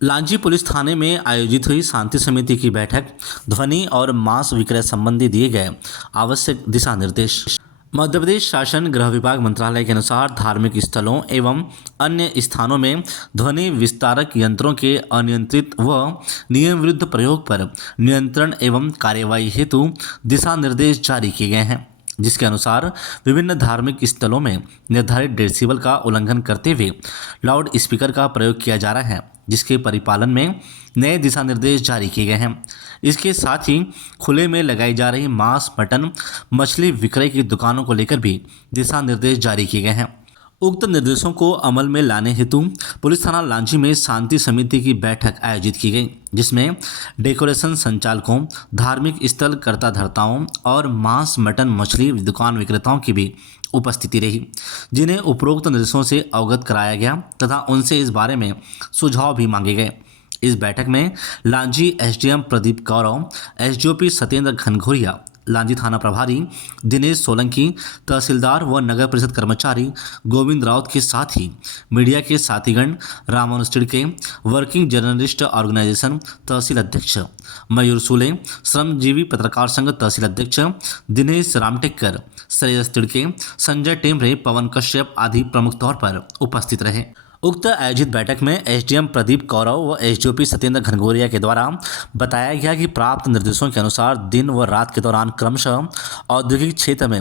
Lanji police थाने में आयोजित हुई शांति समिति की बैठक। ध्वनि और मांस विक्रय संबंधी दिए गए आवश्यक दिशा निर्देश। मध्य प्रदेश शासन गृह विभाग मंत्रालय के अनुसार धार्मिक स्थलों एवं अन्य स्थानों में ध्वनि विस्तारक यंत्रों के अनियंत्रित व नियम विरुद्ध प्रयोग पर नियंत्रण एवं कार्यवाही हेतु दिशा निर्देश जारी किए गए हैं, जिसके अनुसार विभिन्न धार्मिक स्थलों में निर्धारित डेसिबल का उल्लंघन करते हुए लाउड स्पीकर का प्रयोग किया जा रहा है, जिसके परिपालन में नए दिशा निर्देश जारी किए गए हैं। इसके साथ ही खुले में लगाई जा रही मांस, मटन, मछली विक्रय की दुकानों को लेकर भी दिशा निर्देश जारी किए गए हैं। उक्त निर्देशों को अमल में लाने हेतु पुलिस थाना लांजी में शांति समिति की बैठक आयोजित की गई, जिसमें डेकोरेशन संचालकों, धार्मिक स्थल कर्ताधर्ताओं और मांस, मटन, मछली दुकान विक्रेताओं की भी उपस्थिति रही, जिन्हें उपरोक्त निर्देशों से अवगत कराया गया तथा उनसे इस बारे में सुझाव भी मांगे गए। इस बैठक में लांजी एसडीएम प्रदीप गौरव, एसडीओपी सत्येंद्र घनघोरिया, लांजी थाना प्रभारी दिनेश सोलंकी, तहसीलदार व नगर परिषद कर्मचारी गोविंद राउत के साथ ही मीडिया के साथीगण, Ramanuj Tidke, working journalist organisation तहसील अध्यक्ष मयूर सूले, श्रमजीवी पत्रकार संघ तहसील अध्यक्ष दिनेश रामटेक्कर, श्रेयस तिड़के, संजय टेमरे, पवन कश्यप आदि प्रमुख तौर पर उपस्थित रहे। उक्त आयोजित बैठक में एसडीएम प्रदीप गौरव व एसडीओपी सत्येंद्र घनघोरिया के द्वारा बताया गया कि प्राप्त निर्देशों के अनुसार दिन व रात के दौरान क्रमशः औद्योगिक क्षेत्र में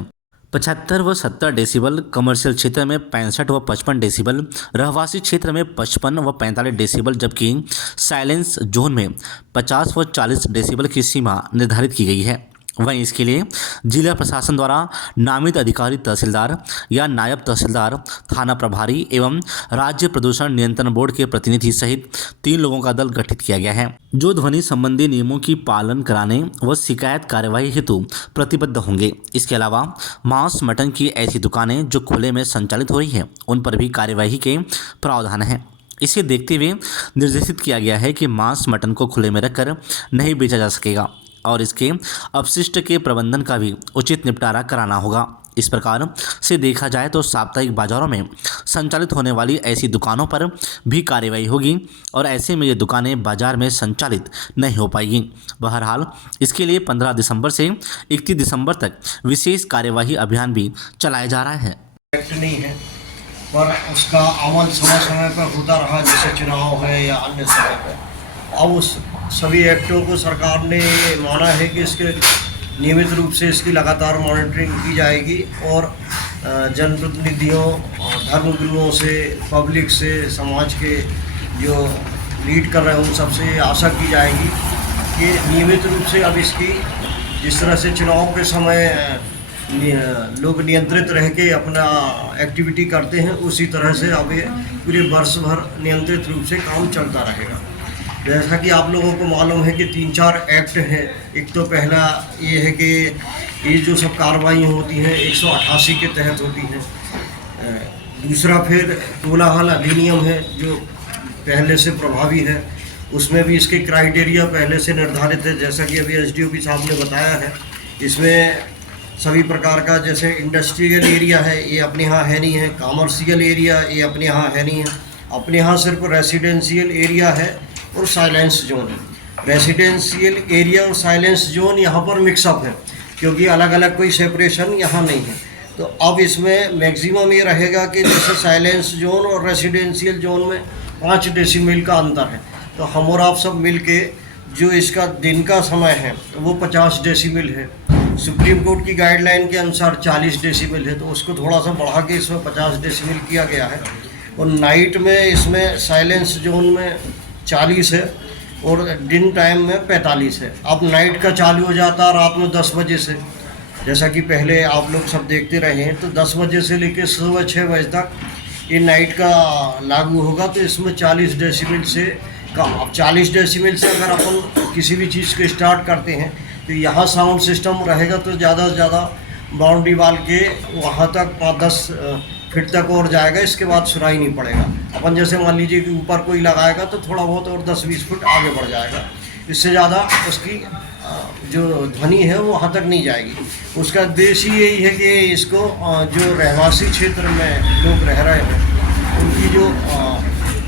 75 व 70 डेसिबल, कमर्शियल क्षेत्र में 65 व 55 डेसिबल, रहवासी क्षेत्र में 55 व 45 डेसिबल, जबकि साइलेंस जोन में 50 व 40 डेसिबल की सीमा निर्धारित की गई है। वहीं इसके लिए जिला प्रशासन द्वारा नामित अधिकारी तहसीलदार या नायब तहसीलदार, थाना प्रभारी एवं राज्य प्रदूषण नियंत्रण बोर्ड के प्रतिनिधि सहित 3 लोगों का दल गठित किया गया है, जो ध्वनि संबंधी नियमों की पालन कराने व शिकायत कार्यवाही हेतु प्रतिबद्ध होंगे। इसके अलावा मांस, मटन की ऐसी दुकानें जो खुले में संचालित हो रही हैं, उन पर भी कार्यवाही के प्रावधान हैं। इसे देखते हुए निर्देशित किया गया है कि मांस, मटन को खुले में रखकर नहीं बेचा जा सकेगा और इसके अपशिष्ट के प्रबंधन का भी उचित निपटारा कराना होगा। इस प्रकार से देखा जाए तो साप्ताहिक बाजारों में संचालित होने वाली ऐसी दुकानों पर भी कार्रवाई होगी और ऐसे में ये दुकानें बाजार में संचालित नहीं हो पाएगी। बहरहाल इसके लिए 15 दिसंबर से 31 दिसंबर तक विशेष कार्यवाही अभियान भी चलाया जा रहा है। नहीं है पर उसका अमल समय समय पर होता रहा, जैसे चुनाव है या अन्य समय पर। अब उस सभी एक्टों को सरकार ने माना है कि इसके नियमित रूप से इसकी लगातार मॉनिटरिंग की जाएगी और जनप्रतिनिधियों, धर्मगुरुओं से, पब्लिक से, समाज के जो लीड कर रहे हैं उन सबसे आशा की जाएगी कि नियमित रूप से अब इसकी जिस तरह से चुनाव के समय लोग नियंत्रित रह के अपना एक्टिविटी करते हैं, उसी तरह से अब ये पूरे वर्ष भर नियंत्रित रूप से काम चलता रहेगा। जैसा कि आप लोगों को मालूम है कि 3-4 एक्ट हैं। एक तो पहला ये है कि ये जो सब कार्रवाई होती हैं 188 के तहत होती हैं। दूसरा फिर कोलाहल अधिनियम है जो पहले से प्रभावी है, उसमें भी इसके क्राइटेरिया पहले से निर्धारित है, जैसा कि अभी एसडीओपी साहब ने बताया है। इसमें सभी प्रकार का, जैसे इंडस्ट्रियल एरिया है ये अपने यहाँ है नहीं है, कॉमर्शियल एरिया ये अपने यहाँ है नहीं है, अपने यहाँ सिर्फ रेसिडेंशियल एरिया है और साइलेंस जोन है। रेसिडेंशियल एरिया और साइलेंस जोन यहाँ पर मिक्सअप है, क्योंकि अलग अलग कोई सेपरेशन यहाँ नहीं है। तो अब इसमें मैक्सिमम ये रहेगा कि जैसे साइलेंस जोन और रेसिडेंशियल जोन में 5 डेसिबल का अंतर है, तो हम और आप सब मिल के जो इसका दिन का समय है वो 50 डेसिबल है। सुप्रीम कोर्ट की गाइडलाइन के अनुसार 40 डेसिबल है, तो उसको थोड़ा सा बढ़ा के इसमें 50 डेसिबल किया गया है। और नाइट में इसमें साइलेंस जोन में 40 है और दिन टाइम में 45 है। अब नाइट का चालू हो जाता है रात में 10 बजे से, जैसा कि पहले आप लोग सब देखते रहे हैं। तो 10 बजे से लेकर सुबह 6 बजे तक ये नाइट का लागू होगा। तो इसमें 40 डेसिबल से अब 40 डेसिबल से अगर अपन किसी भी चीज़ को स्टार्ट करते हैं तो यहाँ साउंड सिस्टम रहेगा, तो ज़्यादा से ज़्यादा बाउंड्री वाल के वहाँ तक 5-10 फीट तक और जाएगा, इसके बाद सुनाई नहीं पड़ेगा। अपन जैसे मान लीजिए कि ऊपर कोई लगाएगा तो थोड़ा बहुत और 10-20 फुट आगे बढ़ जाएगा, इससे ज़्यादा उसकी जो ध्वनि है वो वहाँ तक नहीं जाएगी। उसका उद्देश्य यही है कि इसको जो रहवासी क्षेत्र में लोग रह रहे हैं उनकी जो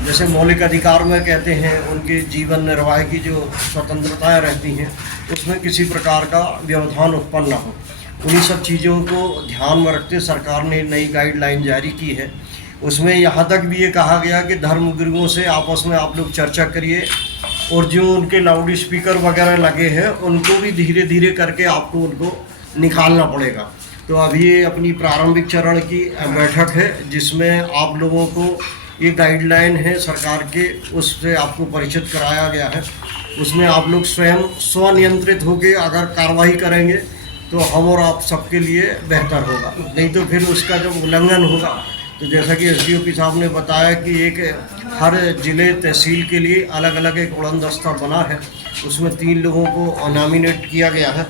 जैसे मौलिक अधिकार में कहते हैं, उनके जीवन निर्वाह की जो स्वतंत्रताएं रहती हैं उसमें किसी प्रकार का व्यवधान उत्पन्न न हो, उन्हीं सब चीज़ों को ध्यान में रखते सरकार ने नई गाइडलाइन जारी की है। उसमें यहाँ तक भी ये कहा गया कि धर्म गुरुओं से आपस में आप लोग चर्चा करिए और जो उनके लाउड स्पीकर वगैरह लगे हैं उनको भी धीरे धीरे करके आपको उनको निकालना पड़ेगा। तो अभी ये अपनी प्रारंभिक चरण की बैठक है जिसमें आप लोगों को ये गाइडलाइन है सरकार के, उससे आपको परिचित कराया गया है। उसमें आप लोग स्वयं स्वनियंत्रित होकर अगर कार्रवाई करेंगे तो हम और आप सबके लिए बेहतर होगा, नहीं तो फिर उसका जब उल्लंघन होगा तो जैसा कि एसडीओपी साहब ने बताया कि एक हर जिले तहसील के लिए अलग अलग एक उड़न दस्ता बना है, उसमें 3 लोगों को नॉमिनेट किया गया है।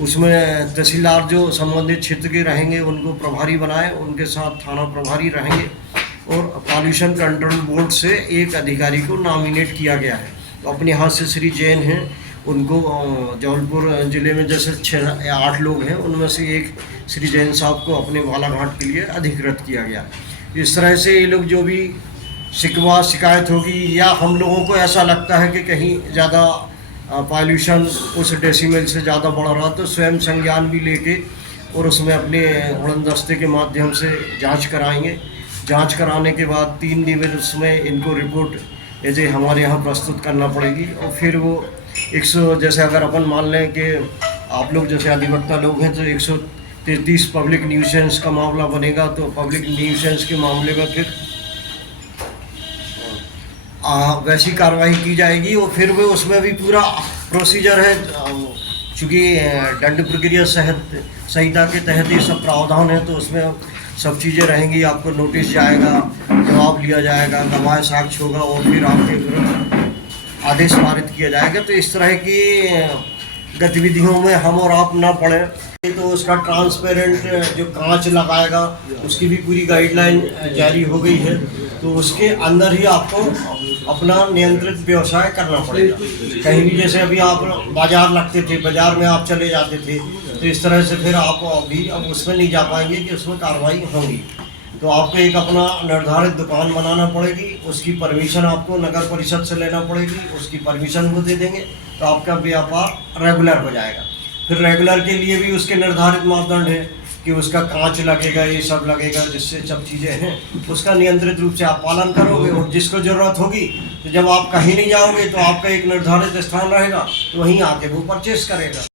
उसमें तहसीलदार जो संबंधित क्षेत्र के रहेंगे उनको प्रभारी बनाए, उनके साथ थाना प्रभारी रहेंगे और पॉल्यूशन कंट्रोल बोर्ड से एक अधिकारी को नॉमिनेट किया गया है। तो अपने यहाँ से श्री जैन हैं, उनको जबलपुर ज़िले में जैसे 6 या 8 लोग हैं उनमें से एक श्री जैन साहब को अपने बालाघाट के लिए अधिकृत किया गया। इस तरह से ये लोग जो भी शिकवा शिकायत होगी या हम लोगों को ऐसा लगता है कि कहीं ज़्यादा पॉल्यूशन उस डेसिमल से ज़्यादा बढ़ रहा तो स्वयं संज्ञान भी लेके और उसमें अपने उड़न दस्ते के माध्यम से जांच कराएंगे। जांच कराने के बाद 3 दिवस में इनको रिपोर्ट ऐसे हमारे यहाँ प्रस्तुत करना पड़ेगी और फिर वो 100 जैसे अगर अपन मान लें कि आप लोग जैसे अधिवक्ता लोग हैं तो 133 पब्लिक न्यूसेंस का मामला बनेगा, तो पब्लिक न्यूसेंस के मामले में फिर वैसी कार्रवाई की जाएगी और फिर वो उसमें भी पूरा प्रोसीजर है। चूँकि दंड प्रक्रिया संहिता के तहत ये सब प्रावधान है तो उसमें सब चीज़ें रहेंगी। आपको नोटिस जाएगा, जवाब लिया जाएगा, गवाह साक्ष्य होगा और फिर आपके विरुद्ध आदेश पारित किया जाएगा। तो इस तरह की गतिविधियों में हम और आप ना पड़े तो उसका ट्रांसपेरेंट जो कांच लगाएगा उसकी भी पूरी गाइडलाइन जारी हो गई है। तो उसके अंदर ही आपको अपना नियंत्रित व्यवसाय करना पड़ेगा। कहीं भी जैसे अभी आप बाजार लगते थे, बाजार में आप चले जाते थे तो इस तरह से फिर आप अभी अब उसमें नहीं जा पाएंगे कि उसमें कार्रवाई होगी। तो आपको एक अपना निर्धारित दुकान बनाना पड़ेगी, उसकी परमिशन आपको नगर परिषद से लेना पड़ेगी, उसकी परमिशन वो दे देंगे तो आपका व्यापार रेगुलर हो जाएगा। फिर रेगुलर के लिए भी उसके निर्धारित मापदंड है कि उसका कांच लगेगा, ये सब लगेगा, जिससे सब चीज़ें हैं उसका नियंत्रित रूप से आप पालन करोगे। और जिसको ज़रूरत होगी तो जब आप कहीं नहीं जाओगे तो आपका एक निर्धारित स्थान रहेगा तो वहीं आके वो परचेस करेगा।